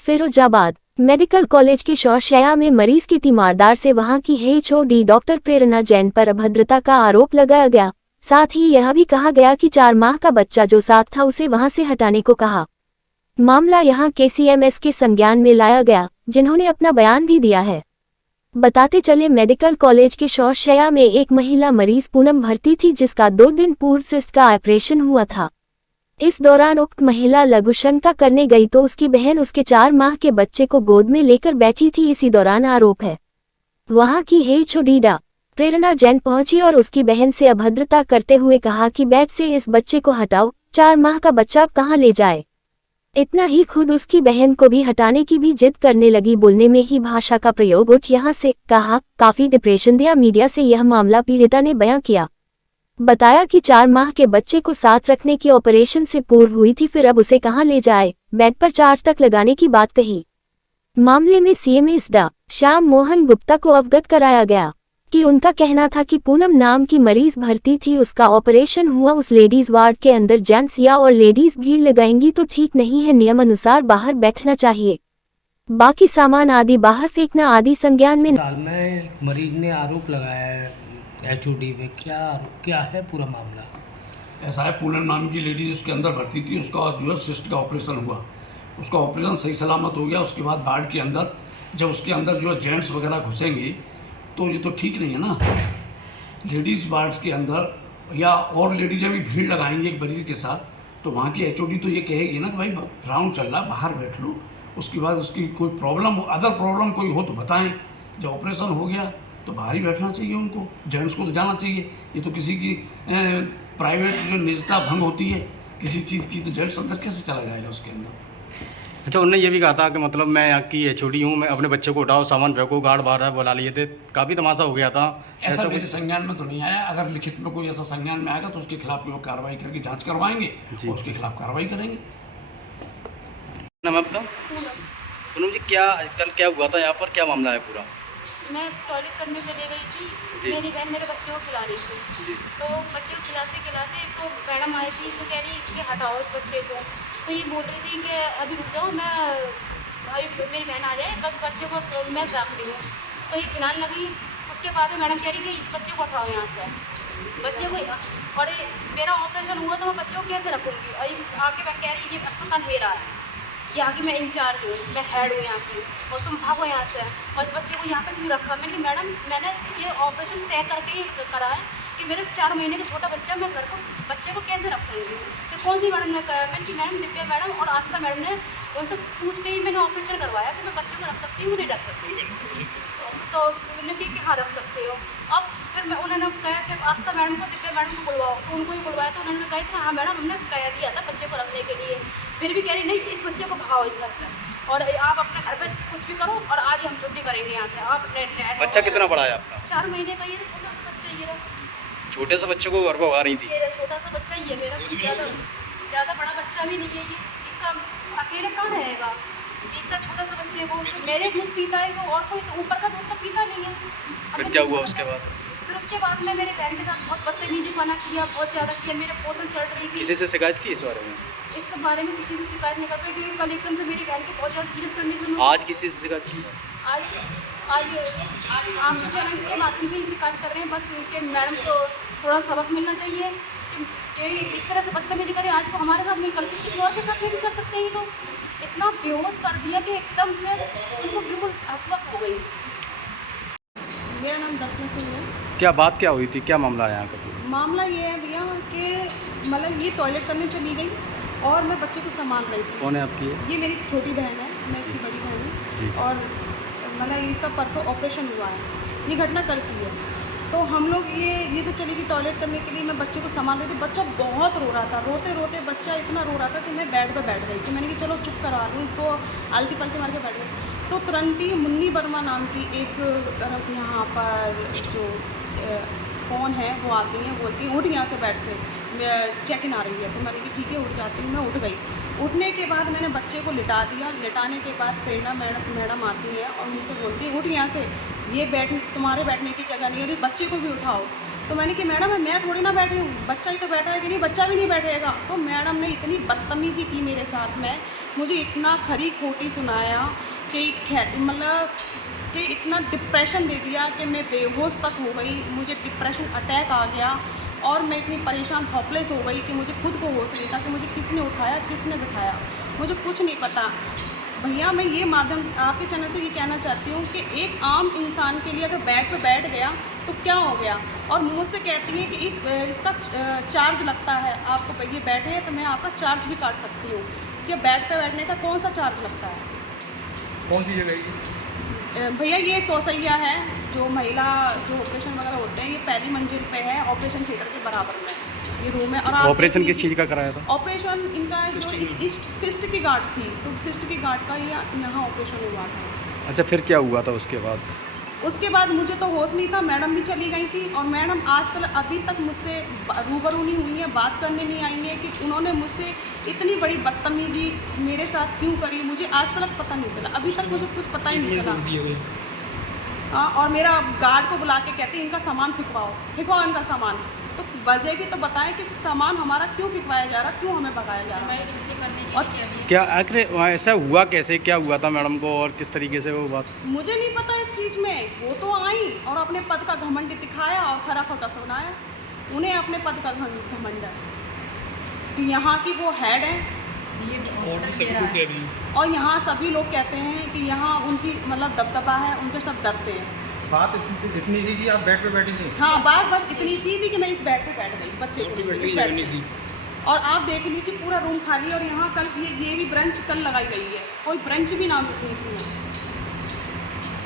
Firozabad medical college की शौशया में मरीज की तीमारदार से वहां की HOD डॉक्टर प्रेरणा जैन पर अभद्रता का आरोप लगाया गया। साथ ही यह भी कहा गया कि 4 माह का बच्चा जो साथ था उसे वहां से हटाने को कहा। मामला यहां KCMS के संज्ञान में लाया गया, जिन्होंने अपना बयान भी दिया है। बताते चले मेडिकल कॉलेज के शौशया में एक महिला मरीज पूनम भर्ती थी, जिसका 2 दिन पूर्व सिस्ट का ऑपरेशन हुआ था। इस दौरान उक्त महिला लघुशंका करने गई तो उसकी बहन उसके 4 माह के बच्चे को गोद में लेकर बैठी थी। इसी दौरान आरोप है वहां की HOD डा. प्रेरणा जैन पहुंची और उसकी बहन से अभद्रता करते हुए कहा कि बेड से इस बच्चे को हटाओ, 4 माह का बच्चा अब कहां ले जाए। इतना ही, खुद उसकी बहन को भी हटाने की भी जिद करने लगी। बोलने में ही भाषा का प्रयोग उठ यहाँ से कहा, काफी डिप्रेशन दिया। मीडिया से यह मामला पीड़िता ने बयां किया। बताया कि 4 माह के बच्चे को साथ रखने की ऑपरेशन से पूर्व हुई थी, फिर अब उसे कहां ले जाए, बेड पर चार्ज तक लगाने की बात कही। मामले में CMS डा. श्याम मोहन गुप्ता को अवगत कराया गया कि उनका कहना था कि पूनम नाम की मरीज भर्ती थी, उसका ऑपरेशन हुआ उस लेडीज वार्ड के अंदर। जेंट्स या और लेडीज भीड़ लगाएंगी तो ठीक नहीं है, नियम अनुसार बाहर बैठना चाहिए, बाकी सामान आदि बाहर फेंकना आदि संज्ञान में। मरीज ने आरोप लगाया है HOD पे, क्या है पूरा मामला? ऐसा है, पूनम नाम की लेडीज उसके अंदर भर्ती थी, उसका जो है सिस्ट का ऑपरेशन हुआ, उसका ऑपरेशन सही सलामत हो गया। उसके बाद वार्ड के अंदर जब उसके अंदर जो है जेंट्स वगैरह घुसेंगे तो ये तो ठीक नहीं है ना। लेडीज़ वार्ड के अंदर या और लेडीज़ें भी भीड़ लगाएंगी एक मरीज के साथ, तो वहाँ की HOD तो ये कहेगी ना कि भाई राउंड चल रहा, बाहर बैठ लो। उसके बाद उसकी कोई प्रॉब्लम हो, अदर प्रॉब्लम कोई हो तो बताएं। जब ऑपरेशन हो गया तो बाहर ही बैठना चाहिए उनको, जेंट्स को तो जाना चाहिए। ये तो किसी की प्राइवेट जो निजता भंग होती है किसी चीज़ की, तो जेंट्स अंदर कैसे चला जाएगा उसके अंदर। अच्छा, उन्होंने ये भी कहा था कि मतलब मैं यहाँ की HOD हूँ, मैं अपने बच्चे को उठाओ, सामान फेंको, गार्ड बाहर बुला लिए थे, काफ़ी तमाशा हो गया था। ऐसा मेरे संज्ञान में तो नहीं आया। अगर लिखित में कोई ऐसा संज्ञान में आएगा तो उसके खिलाफ लोग कार्रवाई करके जांच करवाएंगे और उसके खिलाफ कार्रवाई करेंगे। नाम है आपका? पूनम जी, क्या हुआ था यहाँ पर, क्या मामला है पूरा? मैं टॉयलेट करने चली गई थी, मेरी बहन मेरे बच्चे को खिला रही थी। तो बच्चे को खिलाते खिलाते तो मैडम आई थी, तो कह रही कि हटाओ इस बच्चे को। तो ये बोल रही थी कि अभी रुक जाओ, मैं अभी मेरी बहन आ जाए, बस बच्चे को मैं रख रही हूँ। तो ये खिलाने लगी। उसके बाद मैडम कह रही कि इस बच्चे को उठाओ यहाँ से, बच्चे को। और मेरा ऑपरेशन हुआ तो मैं बच्चे को कैसे रखूँगी? अभी आके मैं कह रही कि अस्पताल मेरा है, यहाँ की मैं इंचार्ज हूँ, मैं हेड हूँ यहाँ की, और तुम भागो यहाँ से, और इस बच्चे को यहाँ पे क्यों रखा? मैंने मैडम, मैंने ये ऑपरेशन तय करके ही करा है कि मेरे 4 महीने का छोटा बच्चा, मैं घर को बच्चे को कैसे रखूँगी? तो कौन सी मैडम ने कहा? मैंने कि मैडम दिव्या मैडम और आस्था मैडम ने उनसे पूछ के ही मैंने ऑपरेशन करवाया कि मैं बच्चे को रख सकती हूँ, नहीं रख सकती। तो उन्होंने कहा कि हाँ रख सकते हो। अब फिर मैं उन्होंने कहा कि आस्था मैडम को, दिव्या मैडम को बुलवाओ, तो उनको ही बुलवाया। तो उन्होंने कहा कि हाँ मैडम, हमने कह दिया था बच्चे को रखने के लिए। फिर भी कह रही नहीं, इस बच्चे को भगाओ इस घर से, और आप अपने घर पे कुछ भी करो, और आज ही हम छुट्टी करेंगे यहाँ से। आप बच्चा कितना बड़ा है आपका? 4 महीने का। ये छोटा सा बच्चा, ये छोटे से बच्चे को घर पर भगा रही थी? ये छोटा सा बच्चा ही है मेरा, ज़्यादा बड़ा बच्चा भी नहीं है। ये इसका अकेले कहाँ रहेगा इतना छोटा सा बच्चे को? मेरे दूध पीता है वो, और कोई तो ऊपर का दूध तो पीता नहीं है। फिर क्या हुआ उसके बाद? फिर उसके बाद मैं मेरे बहन के साथ बहुत बदतमीजी बना किया, बहुत ज़्यादा किया। मेरे बोतल चढ़ रही थी। किसी से शिकायत की इस बारे में? इस बारे में किसी से शिकायत नहीं कर पाई, क्योंकि कल एकदम से मेरी बहन की बहुत ज़्यादा सीरियस कंडीशन हुई। आज किसी से शिकायत की? आज आप तो चैनल के माध्यम से ही शिकायत कर रहे हैं। बस उनके मैडम को थोड़ा सबक मिलना चाहिए कि इस तरह से बदतमीजी करें। आज को हमारे साथ नहीं करते, किसी और के साथ में भी कर सकते हैं। ये लोग इतना बेहोश कर दिया कि एकदम से उनको बिल्कुल हकवक हो गई। मेरा नाम दर्शना सिंह है। क्या बात क्या हुई थी, क्या मामला है यहाँ का? मामला ये है भैया कि मतलब ये टॉयलेट करने चली गई और मैं बच्चे को संभाल रही थी। कौन है आपकी? ये मेरी छोटी बहन है, मैं इसकी बड़ी बहन हूँ। और मतलब इसका परसों ऑपरेशन हुआ है, ये घटना कल की है। तो हम लोग ये तो चली गई टॉयलेट करने के लिए, मैं बच्चे को संभाल रही थी। बच्चा बहुत रो रहा था, रोते रोते बच्चा इतना रो रहा था कि मैं बेड पर बैठ गई थी। मैंने कहा चलो चुप करवा लूँ इसको, आलती पलती मार के बैठ गई। तो तुरंत ही मुन्नी वर्मा नाम की एक यहाँ पर जो कौन है वो आती हैं, बोलती हैं उठ यहाँ से बेड से, चेक इन आ रही है। तो मैंने कहा ठीक है उठ जाती हूँ। मैं उठ गई। उठने के बाद मैंने बच्चे को लिटा दिया। लिटाने के बाद प्रेरणा मैडम आती है और मुझसे बोलती है उठ यहाँ से, ये तुम्हारे बैठने की जगह नहीं है, बच्चे को भी उठाओ। तो मैंने कि मैडम मैं थोड़ी ना बैठी हूँ, बच्चा ही तो बैठा है कि नहीं, बच्चा भी नहीं बैठेगा। तो मैडम ने इतनी बदतमीजी की मेरे साथ में मुझे इतना खरी खोटी सुनाया कि मतलब कि इतना डिप्रेशन दे दिया कि मैं बेहोश तक हो गई, मुझे डिप्रेशन अटैक आ गया और मैं इतनी परेशान होपलेस हो गई कि मुझे खुद को होश नहीं था कि मुझे किसने उठाया किसने बिठाया, मुझे कुछ नहीं पता। भैया मैं ये माध्यम आपके चैनल से ये कहना चाहती हूँ कि एक आम इंसान के लिए अगर बेड पे बैठ गया तो क्या हो गया, और मुझसे कहती है कि इसका चार्ज लगता है, आपको ये बैठे हैं तो मैं आपका चार्ज भी काट सकती हूँ, कि बेड पे बैठने का कौन सा चार्ज लगता है। कौन सी जगह है? भैया ये सोसैया है, जो महिला जो ऑपरेशन वगैरह होते हैं, ये पहली मंजिल पे है, ऑपरेशन थिएटर के बराबर में ये रूम है। और ऑपरेशन किस चीज़ का कराया था? ऑपरेशन इनका जो सिस्ट की गांठ थी, तो सिस्ट की गांठ का यहाँ ऑपरेशन हुआ था। अच्छा, फिर क्या हुआ था उसके बाद? उसके बाद मुझे तो होश नहीं था, मैडम भी चली गई थी, और मैडम आज तक अभी तक मुझसे रूबरू नहीं हुई है, बात करने नहीं आई है कि उन्होंने मुझसे इतनी बड़ी बदतमीजी मेरे साथ क्यों करी, मुझे आज तक पता नहीं चला, अभी तक मुझे कुछ पता ही नहीं चला। हाँ, और मेरा गार्ड को बुला के कहते इनका सामान फिकवाओ इनका सामान, तो वजह भी तो बताएं कि सामान हमारा क्यों फिकवाया जा रहा, क्यों हमें भगाया जा रहा है। छुट्टी करने के और लिए कह दिया। क्या आखिर वहाँ ऐसा हुआ कैसे, क्या हुआ था मैडम को और किस तरीके से वो बात? मुझे नहीं पता इस चीज़ में, वो तो आई और अपने पद का घमंड दिखाया और खरा खोटा सुनाया, उन्हें अपने पद का घमंड है कि यहाँ की वो हेड है, और यहाँ सभी लोग कहते हैं कि यहाँ उनकी मतलब दबदबा है, उनसे सब डरते हैं। बात इतनी थी कि आप बेड पे बैठी थी? हाँ, बात बस इतनी थी कि मैं इस बेड पे बैठ गई, बच्चे को इस बेड पे। और आप देख लीजिए पूरा रूम खाली, और यहाँ कल ये भी ब्रंच कल लगाई गई है, कोई ब्रंच भी ना रुकनी थी।